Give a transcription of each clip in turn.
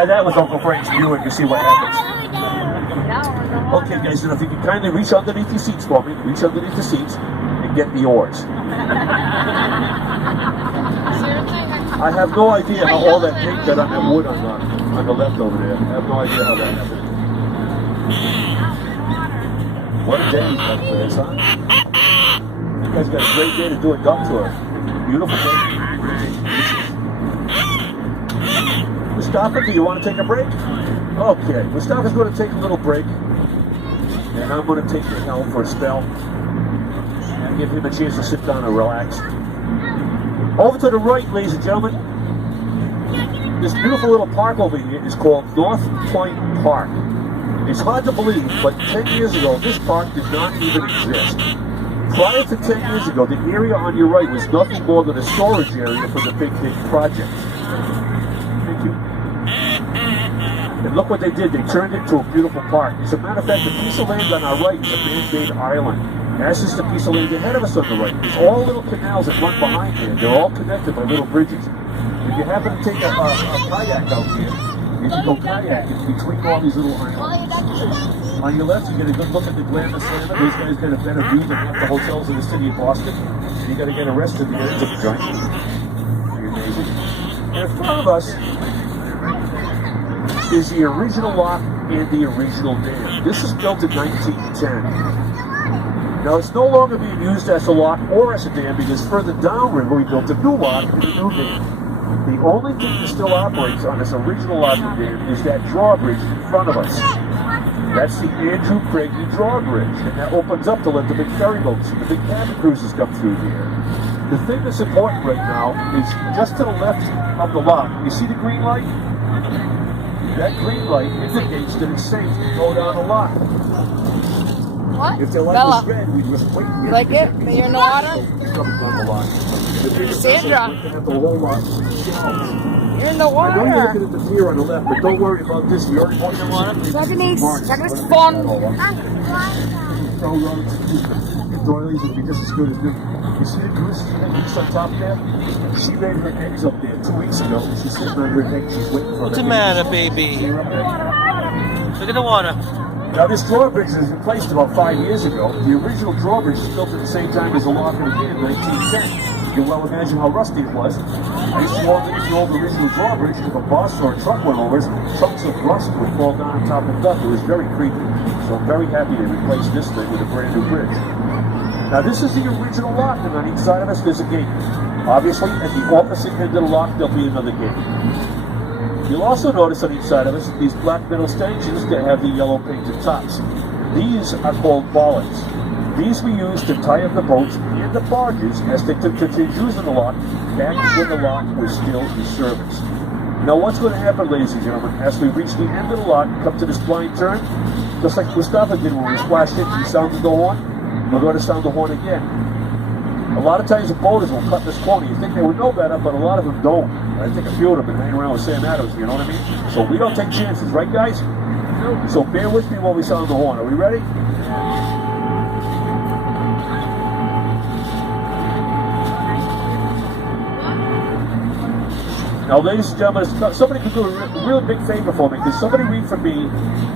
Try that with Uncle Frank's Buick and see what happens. Okay, guys, now if you can kindly reach underneath your seats for me, reach underneath the seats and get the oars. I have no idea how all that paint got on that wood on the left over there. I have no idea how that happened. What a day he's got for this, huh? You guys got a great day to do a duck tour. Beautiful day. Mustafa, do you want to take a break? Okay, Mustafa's going to take a little break. And I'm going to take the helm for a spell. And give him a chance to sit down and relax. Over to the right, ladies and gentlemen, this beautiful little park over here is called North Point Park. It's hard to believe, but 10 years ago, this park did not even exist. Prior to 10 years ago, the area on your right was nothing more than a storage area for the Big Dig project. Thank you. And look what they did. They turned it into a beautiful park. As a matter of fact, the piece of land on our right is a man-made island. As is the piece of land ahead of us on the right. There's all little canals that run behind there. They're all connected by little bridges. If you happen to take a kayak out here, you can go kayaking between all these little islands. On your left, you get a good look at the Grand Slammer. Those guys get a better view than half the hotels in the city of Boston. You got to get arrested at the edge of the joint. Pretty amazing. And in front of us is the original lock and the original dam. This was built in 1910. Now it's no longer being used as a lock or as a dam because further downriver we built a new lock and a new dam. The only thing that still operates on this original lock and dam is that drawbridge in front of us. That's the Andrew Craigie drawbridge, and that opens up to let the big ferry boats and the big cabin cruises come through here. The thing that's important right now is just to the left of the lock. You see the green light? That green light indicates that it's safe to go down the lock. What? If the light Bella, was red, we'd just wait. you like it? You're in the water? Sandra. You're in the I know you're water. looking at the pier on the left, but don't worry about this. We already bought the water. Japanese fun. Doilies would be just as good as new. You see the goose eggs on top there? She laid her eggs up there 2 weeks ago. She's sitting on her egg. She's waiting for What's the matter, baby? Look at the water. Now this drawbridge was replaced about 5 years ago. The original drawbridge was built at the same time as the lock and the dam in 1910. You can well imagine how rusty it was. I used to walk into the old original drawbridge. If a bus or a truck went over, chunks of rust would fall down on top of the duck. It was very creepy. So I'm very happy they replaced this thing with a brand new bridge. Now this is the original lock, and on each side of us there's a gate. Obviously, at the opposite end of the lock there'll be another gate. You'll also notice on each side of us these black metal stanchions that have the yellow painted tops. These are called bollards. These we use to tie up the boats and the barges as they took to using the lock back when the lock was still in service. Now what's going to happen, ladies and gentlemen, as we reach the end of the lock, come to this blind turn, just like Mustafa did when we splashed in, he sounded the horn, we're going to sound the horn again. A lot of times the boaters will cut this corner. You think they would know better, but a lot of them don't. I think a few of them have been hanging around with Sam Adams, you know what I mean? So we don't take chances, right guys? So bear with me while we sound the horn. Are we ready? Now, ladies and gentlemen, somebody could do a really big favor for me. Could somebody read for me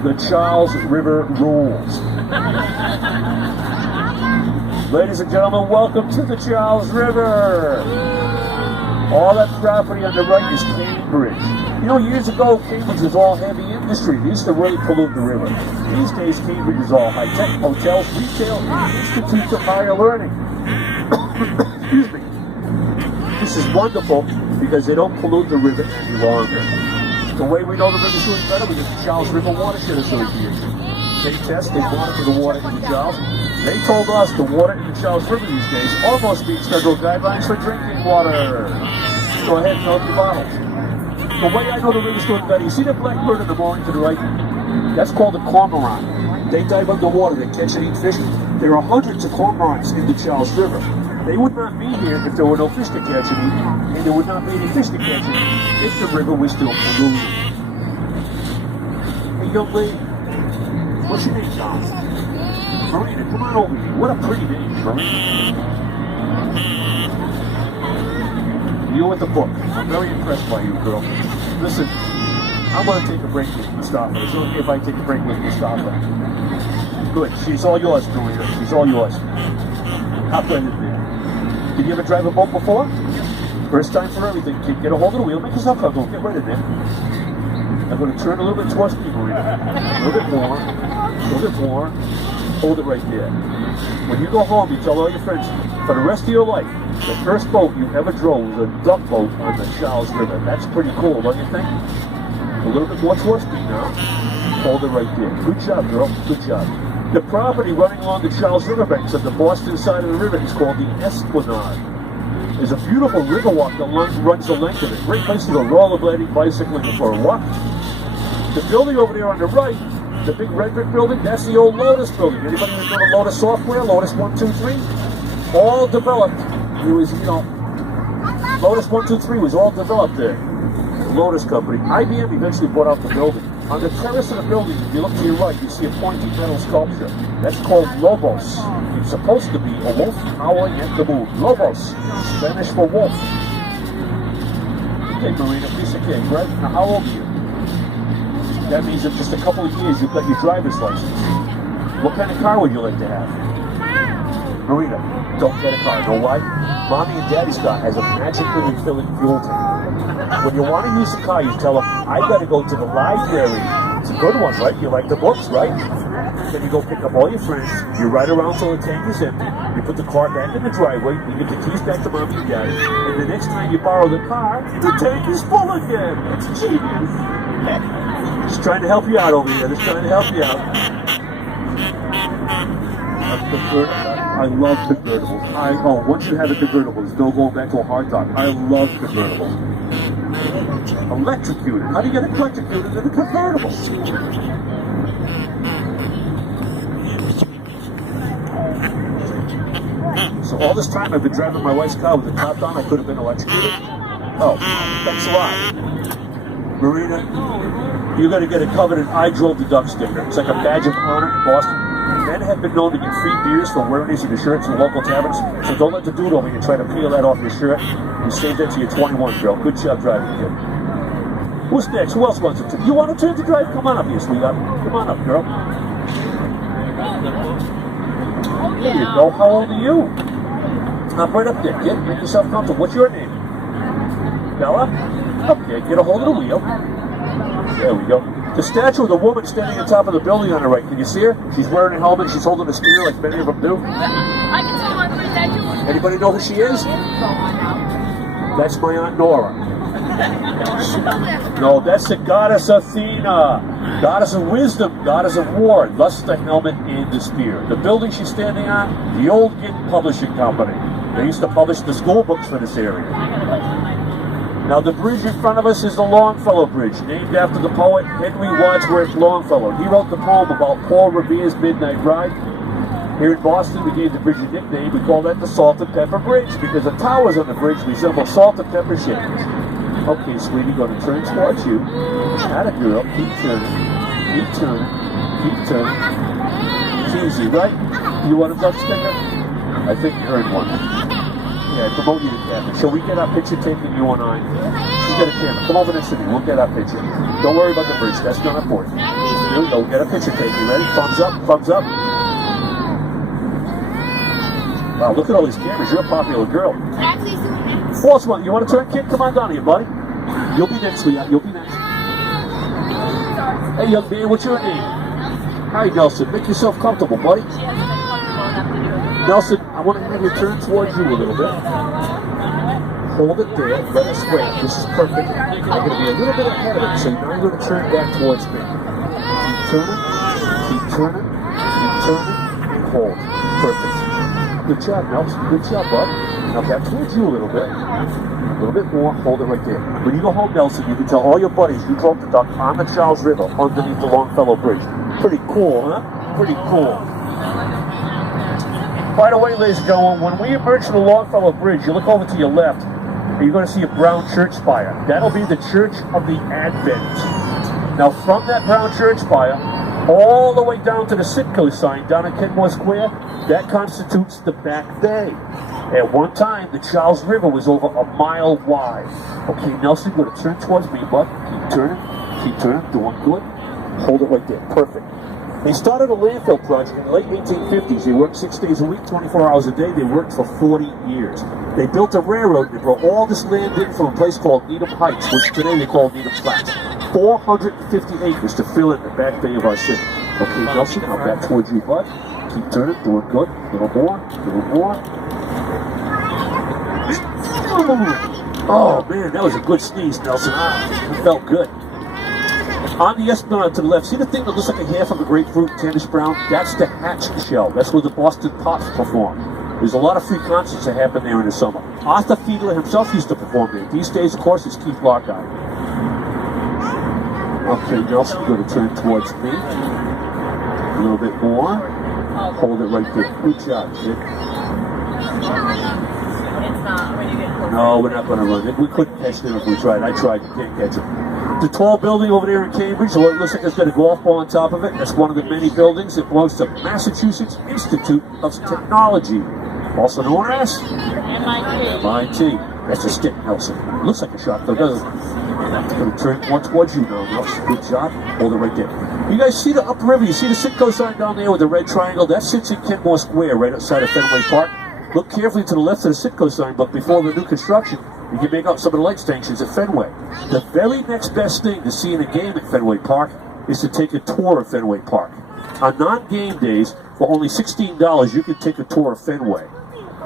the Charles River rules? Ladies and gentlemen, welcome to the Charles River. All that property on the right is Cambridge. You know, years ago, Cambridge was all heavy industry. They used to really pollute the river. These days, Cambridge is all high-tech hotels, retail, institutes of higher learning. Excuse me. This is wonderful because they don't pollute the river any longer. The way we know the river's doing better, we get the Charles River Watershed Association. They test, they monitor the water in the Charles. They told us the water in the Charles River these days almost meets federal guidelines for drinking water. Go ahead and fill up your bottles. The way I know the river's doing better, you see the blackbird in the morning to the right? That's called a cormorant. They dive underwater, they catch and eat fish. There are hundreds of cormorants in the Charles River. They would not be here if there were no fish to catch and eat, and there would not be any fish to catch and eat if the river was still polluted. Hey, young lady, what's your name, Tom? Marina, come on over here. What a pretty name, Marina. You with the book. I'm very impressed by you, girl. Listen, I'm going to take a break with Mustafa. Is it okay if I take a break with Mustafa? Good. She's all yours, Marina. She's all yours. Hop right in there. Did you ever drive a boat before? First time for everything. Kid, get a hold of the wheel. Make yourself comfortable. Get right in there. I'm going to turn a little bit towards me, Marina. A little bit more. A little bit more. Hold it right there. When you go home, you tell all your friends, for the rest of your life, the first boat you ever drove was a duck boat on the Charles River. That's pretty cool, don't you think? A little bit more towards me now. Hold it right there. Good job, girl. Good job. The property running along the Charles River banks on the Boston side of the river is called the Esplanade. There's a beautiful river walk that runs the length of it. Great place to go rollerblading, bicycling, or for a walk. The building over there on the right, the big red brick building, that's the old Lotus building. Anybody remember Lotus Software? Lotus 123? All developed. It was, Lotus 123 was all developed there. The Lotus Company. IBM eventually bought out the building. On the terrace of the building, if you look to your right, you see a pointy metal sculpture. That's called Lobos. It's supposed to be a wolf howling at the moon. Lobos, Spanish for wolf. Okay, Marina, piece of cake, right? Now, how old are you? That means in just a couple of years, you've got your driver's license. What kind of car would you like to have? Marina, don't get a car. Know why? Mommy and Daddy's car has a magically refilling fuel tank. When you want to use a car, you tell them, I gotta go to the library. It's a good one, right? You like the books, right? Then you go pick up all your friends, you ride around till the tank is empty, you put the car back in the driveway, you get the keys back to Mommy and Daddy, and the next time you borrow the car, the tank is full again. It's genius. Just trying to help you out over here. Just trying to help you out. I love convertibles. Once you have a convertible, there's no going back to a hard top. I love convertibles. Electrocuted. How do you get electrocuted in a convertible? So all this time I've been driving my wife's car with the top down, I could have been electrocuted? Oh, thanks a lot. Marina, you're going to get a coveted I Drove the Duck sticker. It's like a badge of honor in Boston. Men have been known to get free beers for wearing these in your shirts in local taverns, so don't let the dude over here try to peel that off your shirt. You save that to your 21, girl. Good job driving, kid. Who's next? Who else wants to? You want to turn to drive? Come on up here, sweetheart. Come on up, girl. There you go. How old are you? Hop right up there, kid. Make yourself comfortable. What's your name? Bella? Okay, get a hold of the wheel. There we go. The statue of the woman standing on top of the building on the right. Can you see her? She's wearing a helmet. She's holding a spear like many of them do. I can tell my statue. Anybody know who she is? That's my Aunt Nora. No, that's the goddess Athena. Goddess of wisdom, goddess of war. Thus the helmet and the spear. The building she's standing on, the Old Git Publishing Company. They used to publish the school books for this area. Now the bridge in front of us is the Longfellow Bridge, named after the poet Henry Wadsworth Longfellow. He wrote the poem about Paul Revere's Midnight Ride. Here in Boston, we gave the bridge a nickname. We call that the Salt and Pepper Bridge because the towers on the bridge resemble salt and pepper shakers. Okay, sweetie, going to turn towards you. Atta girl, keep turning, keep turning, keep turning. It's easy, right? You want a duck sticker? I think you earned one. Yeah, promote you to camera. Shall we get our picture taken, you and I? You get a camera. Come over next to me. We'll get our picture. Don't worry about the bridge. That's not important. Here we go. Get a picture taken. You ready? Thumbs up. Thumbs up. Wow, look at all these cameras. You're a popular girl. False one. You want to turn, kid? Come on down here, buddy. You'll be next, sweetheart. You'll be next. Hey, young man. What's your name? Hi, Nelson. Make yourself comfortable, buddy. Nelson, I want to have you turn towards you a little bit. Hold it there. Let us wait. This is perfect. I'm going to be a little bit ahead of it, so now you're going to turn back towards me. Keep turning. Keep turning. Keep turning. And hold. Perfect. Good job, Nelson. Good job, bud. Now back towards you a little bit. A little bit more. Hold it right there. When you go home, Nelson, you can tell all your buddies you drove the duck on the Charles River underneath the Longfellow Bridge. Pretty cool, huh? Pretty cool. By the way, ladies and gentlemen, when we emerge from the Longfellow Bridge, you look over to your left, and you're going to see a brown church spire. That'll be the Church of the Advent. Now, from that brown church spire, all the way down to the Sitco sign down at Kenmore Square, that constitutes the Back Bay. At one time, the Charles River was over a mile wide. Okay, Nelson, you're going to turn towards me, bud. Keep turning. Keep turning, doing good. Hold it right there, perfect. They started a landfill project in the late 1850s. They worked 6 days a week, 24 hours a day. They worked for 40 years. They built a railroad. They brought all this land in from a place called Needham Heights, which today they call Needham Flats. 450 acres to fill in the back bay of our city. Okay, Nelson, now back towards you, bud. Keep turning, doing good. A little more, a little more. Oh man, that was a good sneeze, Nelson. It felt good. On the Esplanade to the left, see the thing that looks like a half of a grapefruit, tannish brown? That's the Hatch Shell. That's where the Boston Pops perform. There's a lot of free concerts that happen there in the summer. Arthur Fiedler himself used to perform there. These days, of course, it's Keith Lockhart. Okay, Nelson, you're going to turn towards me. A little bit more. Hold it right there. Good job, kid. No, we're not going to run it. We couldn't catch them if we tried. I tried. You can't catch them. The tall building over there in Cambridge, so it looks like it's got a golf ball on top of it. That's one of the many buildings that belongs to Massachusetts Institute of Technology, also known as MIT. That's a stick, Nelson. Looks like a shot, though, doesn't it? I'm going to turn more towards you now, Nelson. Good job. Hold it right there. You guys see the upriver? You see the Citgo sign down there with the red triangle? That sits in Kenmore Square, right outside of Fenway Park. Look carefully to the left of the Citgo sign, but before the new construction, you can make out some of the light stations at Fenway. The very next best thing to seeing a game at Fenway Park is to take a tour of Fenway Park. On non-game days, for only $16, you can take a tour of Fenway.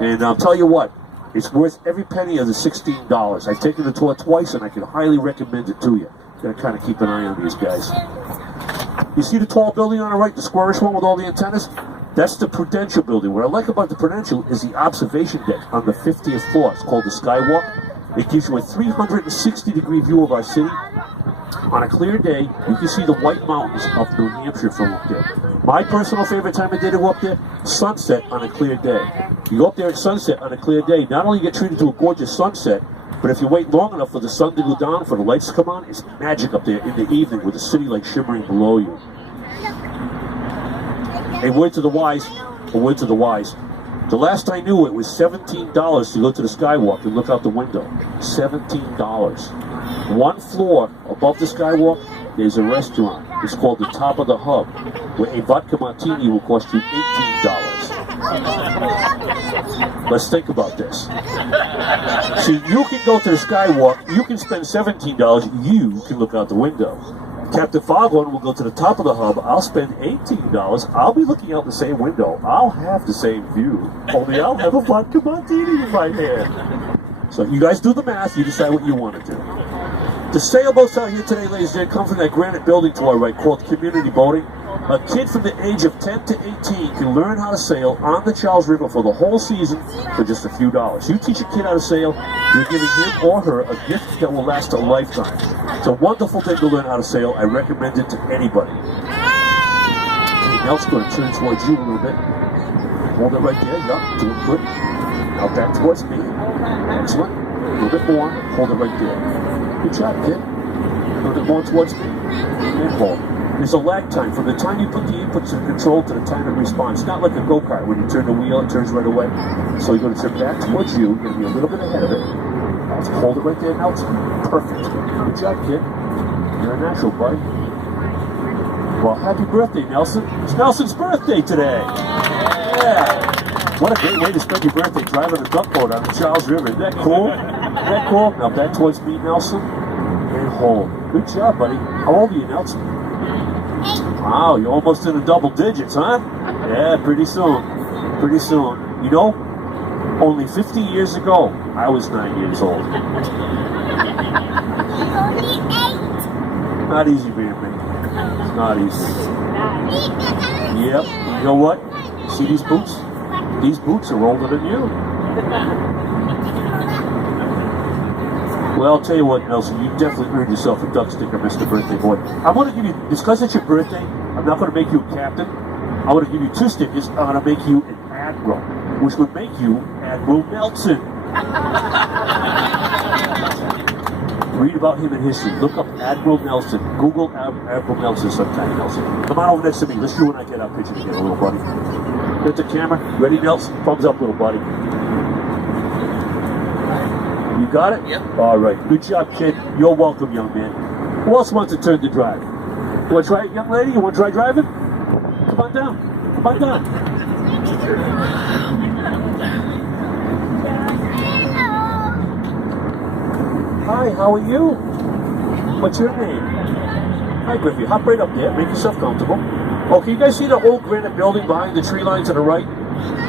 And I'll tell you what, it's worth every penny of the $16. I've taken the tour twice, and I can highly recommend it to you. Got to kind of keep an eye on these guys. You see the tall building on the right, the squarish one with all the antennas? That's the Prudential building. What I like about the Prudential is the observation deck on the 50th floor. It's called the Skywalk. It gives you a 360-degree view of our city. On a clear day, you can see the White Mountains of New Hampshire from up there. My personal favorite time of day to go up there, sunset on a clear day. You go up there at sunset on a clear day, not only get treated to a gorgeous sunset, but if you wait long enough for the sun to go down, for the lights to come on, it's magic up there in the evening with the city like shimmering below you. A word to the wise, a word to the wise. The last I knew, it was $17 to go to the Skywalk and look out the window. $17. One floor above the Skywalk, there's a restaurant. It's called the Top of the Hub, where a vodka martini will cost you $18. Let's think about this. See, you can go to the Skywalk, you can spend $17, you can look out the window. Captain Foghorn will go to the Top of the Hub. I'll spend $18. I'll be looking out the same window. I'll have the same view, only I'll have a vodka martini in my hand. So you guys do the math. You decide what you want to do. The sailboats out here today, ladies and gentlemen, come from that granite building to our right called Community Boating. A kid from the age of 10 to 18 can learn how to sail on the Charles River for the whole season for just a few dollars. You teach a kid how to sail, you're giving him or her a gift that will last a lifetime. It's a wonderful thing to learn how to sail. I recommend it to anybody. Anything else? Going to turn towards you a little bit. Hold it right there. Yup, doing good. Now back towards me. Excellent. A little bit more. Hold it right there. Good job, kid. A little bit more towards me. And hold. There's a lag time from the time you put the inputs in control to the time it responds. It's not like a go-kart. When you turn the wheel, it turns right away. So you're going to turn back towards you. You're going to be a little bit ahead of it. Let's hold it right there. Now it's perfect. Good job, kid. You're a natural, buddy. Well, happy birthday, Nelson. It's Nelson's birthday today. Yeah. What a great way to spend your birthday driving a duck boat on the Charles River. Isn't that cool? Isn't that cool? Now back towards me, Nelson. And hold. Good job, buddy. How old are you, Nelson? Wow, you're almost in the double digits, huh? Yeah, pretty soon. Pretty soon. You know, only 50 years ago, I was 9 years old. Not easy being me. It's not easy. Yep. You know what? See these boots? These boots are older than you. Well, I'll tell you what, Nelson, you definitely earned yourself a duck sticker, Mr. Birthday Boy. I'm going to give you, because it's your birthday, I'm not going to make you a captain. I'm going to give you 2 stickers. I'm going to make you an admiral, which would make you Admiral Nelson. Read about him in history. Look up Admiral Nelson. Google Admiral Nelson sometime, Nelson. Come on over next to me. Let's you and I get our picture together, little buddy. Get the camera. Ready, Nelson? Thumbs up, little buddy. You got it? Yep. All right. Good job, kid. You're welcome, young man. Who else wants a turn to drive? You want to try it, young lady? You want to try driving? Come on down. Come on down. Hi, how are you? What's your name? Hi, Griffey. Hop right up there. Make yourself comfortable. Oh, can you guys see the old granite building behind the tree line to the right?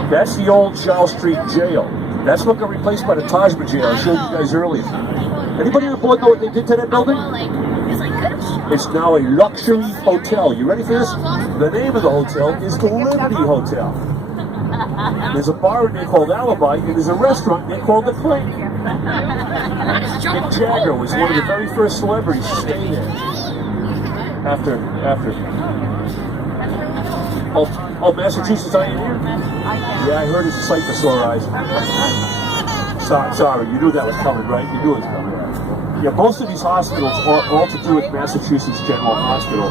That's the old Charles Street Jail. That's what got replaced by the Taj Mahal Jail I showed you guys earlier. Anybody on the board know what they did to that building? It's now a luxury hotel. You ready for this? The name of the hotel is the Liberty Hotel. There's a bar in there called Alibi, and there's a restaurant in there called The Clink. Mick Jagger was one of the very first celebrities to stay there. After. Oh, Massachusetts, are you here? Yeah, I heard it's a sight for sore eyes. Sorry, you knew that was coming, right? You knew it was coming. Yeah, most of these hospitals are all to do with Massachusetts General Hospital.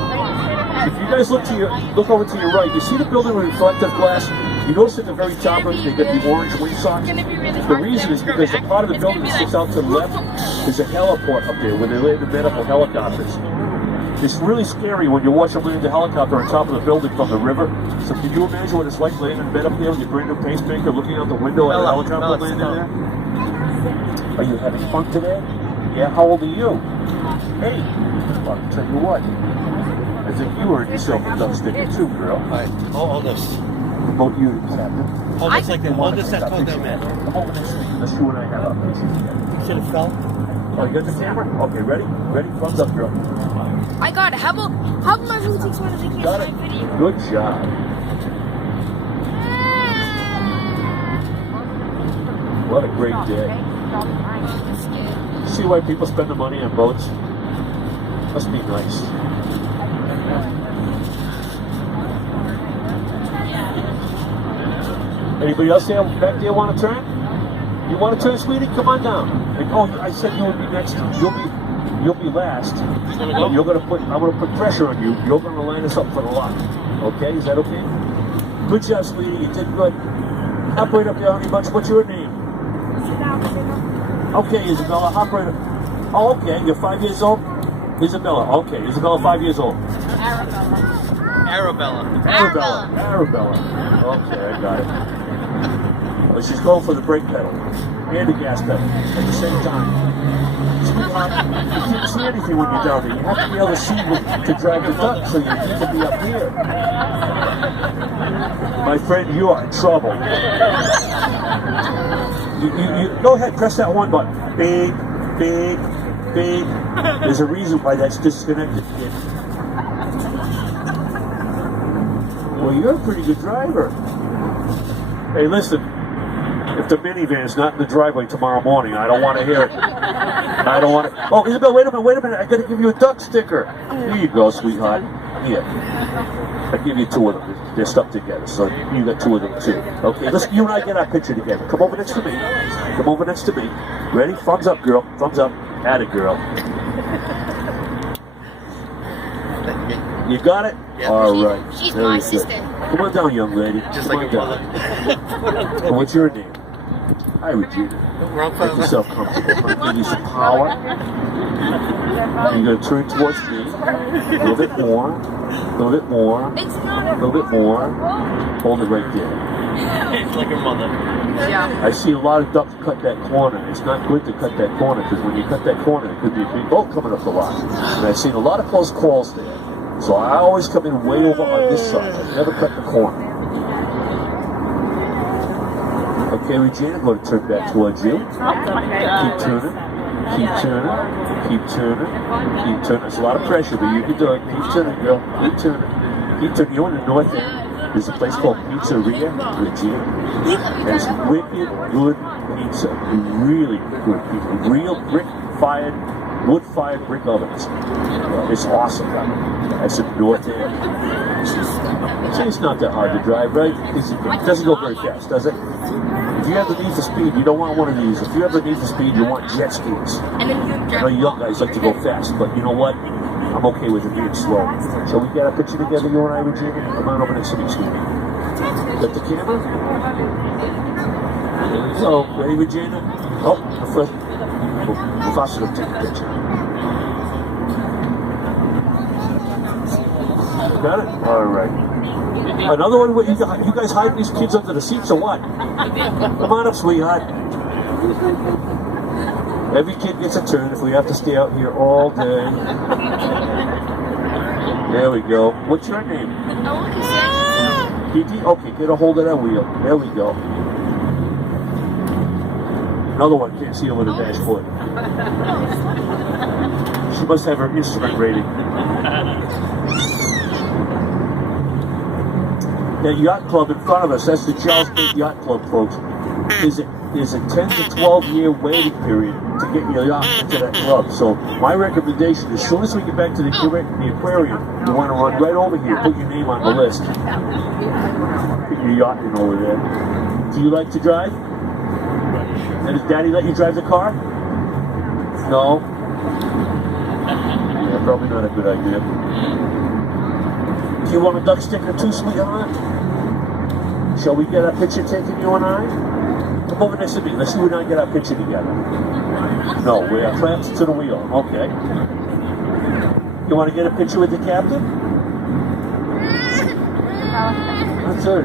If you guys look over to your right, you see the building with reflective glass? You notice at the very top of it, they got the orange windsocks. The reason is because the part of the building that sticks out to the left is a heliport up there where they land the medical helicopters. It's really scary when you watch them land the helicopter on top of the building from the river. So can you imagine what it's like laying in bed up there with your brand new pacemaker looking out the window at a helicopter landing there? Are you having fun today? Yeah, how old are you? 8. Well, I'll tell you what. I think you earned yourself a duck sticker too, girl. Alright, oldest. Promote you to captain. Oldest like the oldest that's called that man. Come over next to me. Let's see what I have up there. You should have fell. Oh, you got the camera? Okay, ready? Ready? Thumbs up, girl. I got it. How about my who takes one of the kids Got it. in my video? Good job. What a great day. See why people spend the money on boats? Must be nice. Anybody else there back there want to turn? You want to turn, sweetie? Come on down. And, oh, I said you would be next. You'll be last. I'm gonna put pressure on you. You're gonna line us up for the lock. Okay? Is that okay? Good job, sweetie. You did good. Hop right up there, honey bunch. What's your name? Okay, Isabella. Hop right up. Oh, okay. You're 5 years old? Isabella. Okay. Isabella, 5 years old. Arabella. Okay, I got it. Well, she's going for the brake pedal and the gas pedal at the same time. Sweetheart, you can't see anything when you're down there. You have to be able to see to drive the duck, so you need to be up here. My friend, you are in trouble. You go ahead, press that one button. Beep, beep, beep. There's a reason why that's disconnected, kid. Well, you're a pretty good driver. Hey, listen. If the minivan's not in the driveway tomorrow morning, I don't want to hear it. I don't want to. Oh, Isabel, wait a minute. I got to give you a duck sticker. Here you go, sweetheart. Here. I give you 2 of them. They're stuck together, so you got 2 of them too. Okay, let's. You and I get our picture together. Come over next to me. Come over next to me. Ready? Thumbs up, girl. Thumbs up. Atta girl. You got it? Yeah. All right. She's Very my good. sister. Come on down, young lady. Just Come like on your down. mother. What's your name? Hi, Regina. Wrong Make phone. yourself comfortable. I'm gonna give you some power. You're going to turn towards me. A little bit more. A little bit more. It's A not. little bit more. Hold it right there. It's like your mother. Yeah. I see a lot of ducks cut that corner. It's not good to cut that corner because when you cut that corner, it could be a big boat coming up the line. And I've seen a lot of close calls there. So I always come in way over on this side. I never cut the corner. Okay, Regina, I'm going to turn back towards you. Keep turning. Keep turning. Keep turning. Keep turning. There's a lot of pressure, but you can do it. Keep turning, girl. Keep turning. Keep turning. You're in the north end. There's a place called Pizzeria Regina. And it's wicked good pizza. Really good pizza. Real brick-fired, wood-fired brick ovens. It's awesome. That's the north end. See, it's not that hard to drive, right? It doesn't go very fast, does it? If you have the need for speed, you don't want one of these. If you have the need for speed, you want jet skis. And then you I know young guys like to go fast, but you know what? I'm okay with it being slow. So we got a picture together, you and I, Regina? Come on over next to me, sweetie. Got the camera? There we go. Ready, Regina? Oh, the first. We'll fasten up, take a picture. Got it? All right. Another one, you guys hide these kids under the seats or what? Come on up, sweetheart. Every kid gets a turn if we have to stay out here all day. There we go. What's your name? Kiki? Okay, get a hold of that wheel. There we go. Another one can't see over the dashboard. She must have her instrument rating. That yacht club in front of us, that's the Charles Bay Yacht Club, folks. There's a 10 to 12 year waiting period to get your yacht into that club. So my recommendation, as soon as we get back to the aquarium, you want to run right over here, put your name on the list. Put your yacht in over there. Do you like to drive? And does Daddy let you drive the car? No? Yeah, probably not a good idea. Do you want a duck sticker too, sweetheart? Shall we get a picture taken, you and I? Come over next to me. Let's see if we don't get our picture together. No, we are clamped to the wheel. Okay. You want to get a picture with the captain? That's it.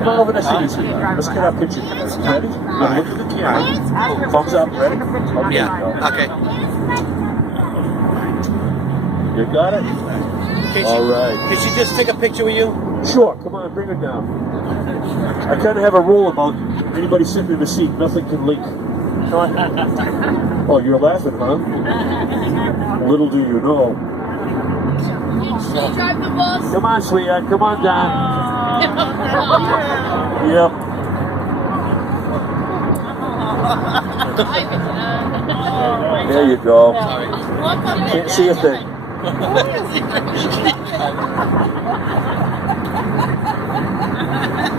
Come on over next to me, sweetheart. Let's get our picture together. Ready? We're going to look at the camera. Thumbs up. Ready? Okay, Yeah. Okay. You got it? All right. Can she just take a picture with you? Sure. Come on, bring her down. I kind of have a rule about anybody sitting in the seat, nothing can leak. Oh, you're laughing, huh? Little do you know. Drive the bus. Come on, sweetheart. Come on down. Yep. There you go. Can't see a thing.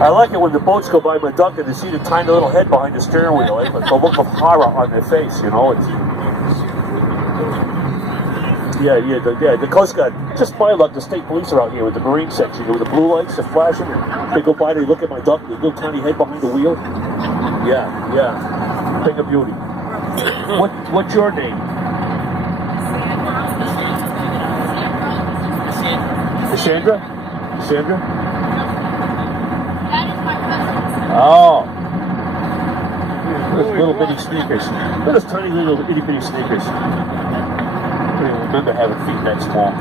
I like it when the boats go by my duck and they see the tiny little head behind the steering wheel. It's like the look of horror on their face, you know. The Coast Guard. Just by luck, the state police are out here with the Marine section, with the blue lights, they're flashing. They go by, they look at my duck, the little tiny head behind the wheel. Yeah. Thing of beauty. What's your name? Sandra? Sandra? That is my cousin. Oh. Those little bitty sneakers. Those tiny little itty bitty sneakers. I don't even remember having feet that small.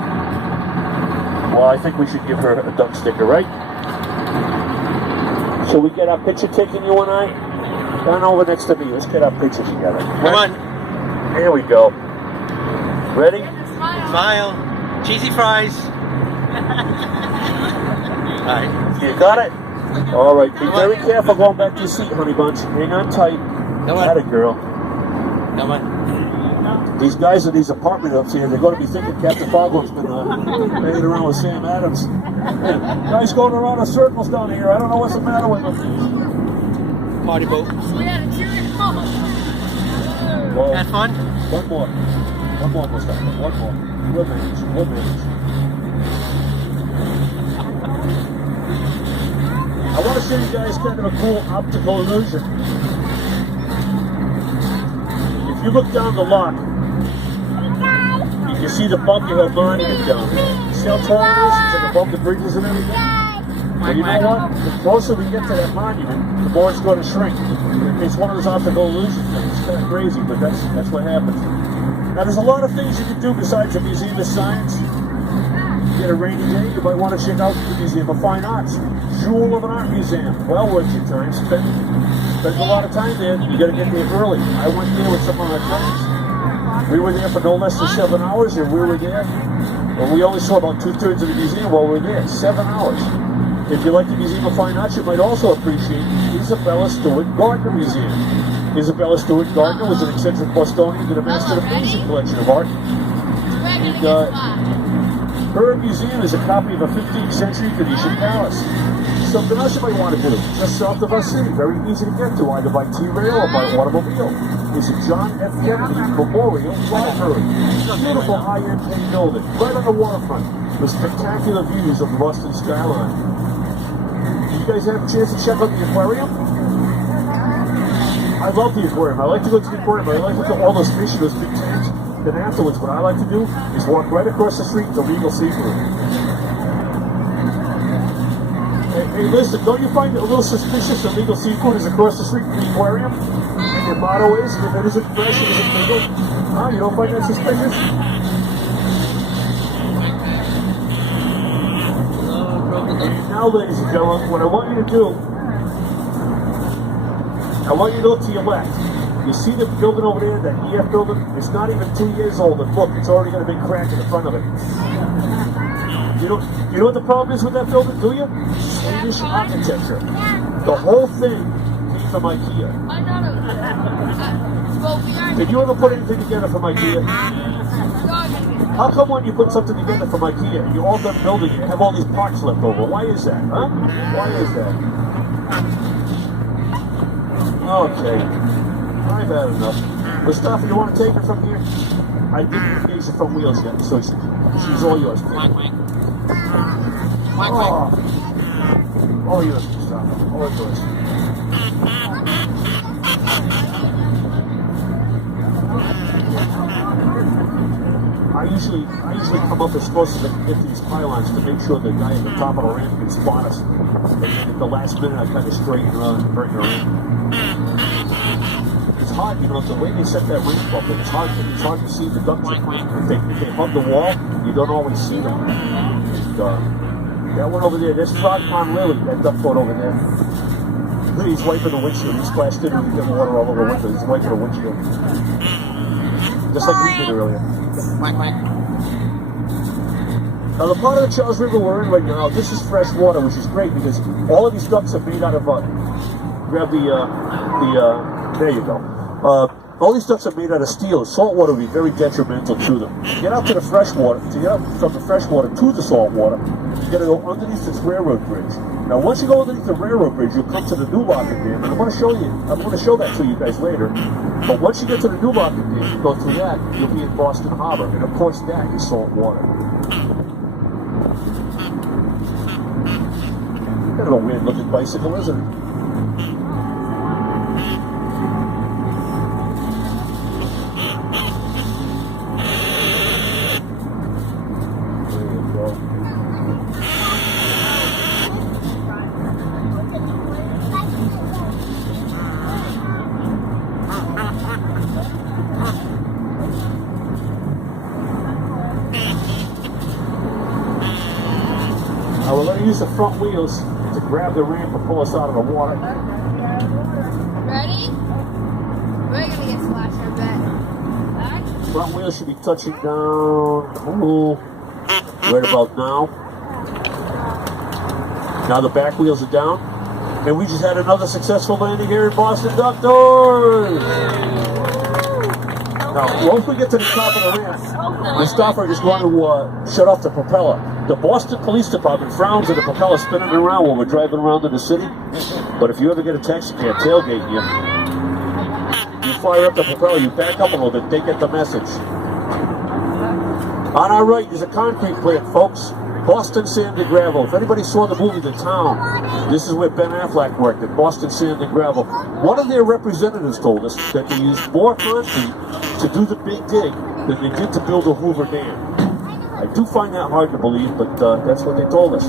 Well, I think we should give her a duck sticker, right? So we get our picture taken, you and I? Run over next to me. Let's get our picture together. Come on. Here we go. Ready? Smile. Cheesy fries. Alright. You got it? All right. Be very careful going back to your seat, honey bunch. Hang on tight. Come on. Got it, girl. Come on. These guys in these apartment ups here, they're going to be thinking Captain Fogler's been hanging around with Sam Adams. Guys going around in circles down here. I don't know what's the matter with them. Party boat. We had a cheering Well, Had fun? One more, Mustafa. One more. We'll manage. I want to show you guys kind of a cool optical illusion. If you look down the lock, you can see the Bunker Hill Monument down there. See how tall it is? It's like above the bridges and everything. And you know what? The closer we get to that monument, the more it's going to shrink. It's one of those optical illusion things. It's kind of crazy, but that's what happens. Now, there's a lot of things you can do besides the Museum of Science. You get a rainy day, you might want to check out the Museum of Fine Arts. Jewel of an Art Museum. Well worth your time. Spend a lot of time there. You got to get there early. I went there with some of my friends. We were there for no less than 7 hours, and we were there. Well, we only saw about 2/3 of the museum while we were there. 7 hours. If you like the Museum of Fine Arts, you might also appreciate Isabella Stewart Gardner Museum. Isabella Stewart Gardner was an eccentric Bostonian that amassed an amazing collection of art. Her museum is a copy of a 15th century Venetian palace. Something else you might want to do, just south of our city, very easy to get to, either by T-Rail or by automobile, is the John F. Kennedy Memorial Library. Beautiful high-end building, right on the waterfront, with spectacular views of the Boston skyline. You guys have a chance to check out the aquarium? I love the aquarium. I like to go to the aquarium. I like to look at all those fish in those big tanks. Then afterwards, what I like to do is walk right across the street to Legal Seafood. Hey, listen, don't you find it a little suspicious that Legal Seafood is across the street from the aquarium? And your motto is, if it isn't fresh, it isn't legal? Huh? You don't find that suspicious? Now, ladies and gentlemen, what I want you to do, I want you to look to your left. You see the building over there, that EF building? It's not even 2 years old, and look, it's already got a big crack in the front of it. You know what the problem is with that building, do you? Swedish architecture. The whole thing came from IKEA. Did you ever put anything together from IKEA? How come when you put something together from IKEA, you're all done building it, you have all these parts left over? Why is that, huh? Why is that? Okay. I've had enough. Mustafa, you want to take her from here? I didn't engage the front wheels yet, so she's all yours. All yours, Mustafa. All yours. I usually come up as close as I can get to these pylons to make sure the guy at the top of the ramp can spot us. And at the last minute, I kind of straighten around and bring her in. It's hard, you know, the way they set that ramp up, it's hard to see the ducks. If they hug the wall, you don't always see them. And, that one over there, there's Frog Pond Lily, that duck boat over there. He's wiping the windshield. He splashed in and he got water all over the window. He's wiping the windshield. Just like we did earlier. Now the part of the Charles River we're in right now, this is fresh water, which is great because all of these ducks are made out of, grab there you go. All these ducks are made out of steel. Salt water would be very detrimental to them. To get out to the fresh water, to get out from the fresh water to the salt water, you gotta go underneath this railroad bridge. Now once you go underneath the railroad bridge, you'll come to the New Locken Dam, and I'm gonna show that to you guys later. But once you get to the New Locken Dam, you go through that, you'll be in Boston Harbor, and of course that is salt water. Kind of a weird looking bicycle, isn't it? Now we're going to use the front wheels to grab the ramp and pull us out of the water. Ready? We're gonna get splashed, I bet. Front wheels should be touching down. Ooh, right about now. Now the back wheels are down. And we just had another successful landing here in Boston Duck Doors. Now, once we get to the top of the ramp, Mustafa is going to shut off the propeller. The Boston Police Department frowns at the propeller spinning around when we're driving around in the city. But if you ever get a taxi cab tailgating you, you fire up the propeller, you back up a little bit, they get the message. On our right is a concrete plant, folks. Boston Sand and Gravel. If anybody saw the movie The Town, this is where Ben Affleck worked at Boston Sand and Gravel. One of their representatives told us that they used more concrete to do the big dig than they did to build a Hoover Dam. I do find that hard to believe, but that's what they told us.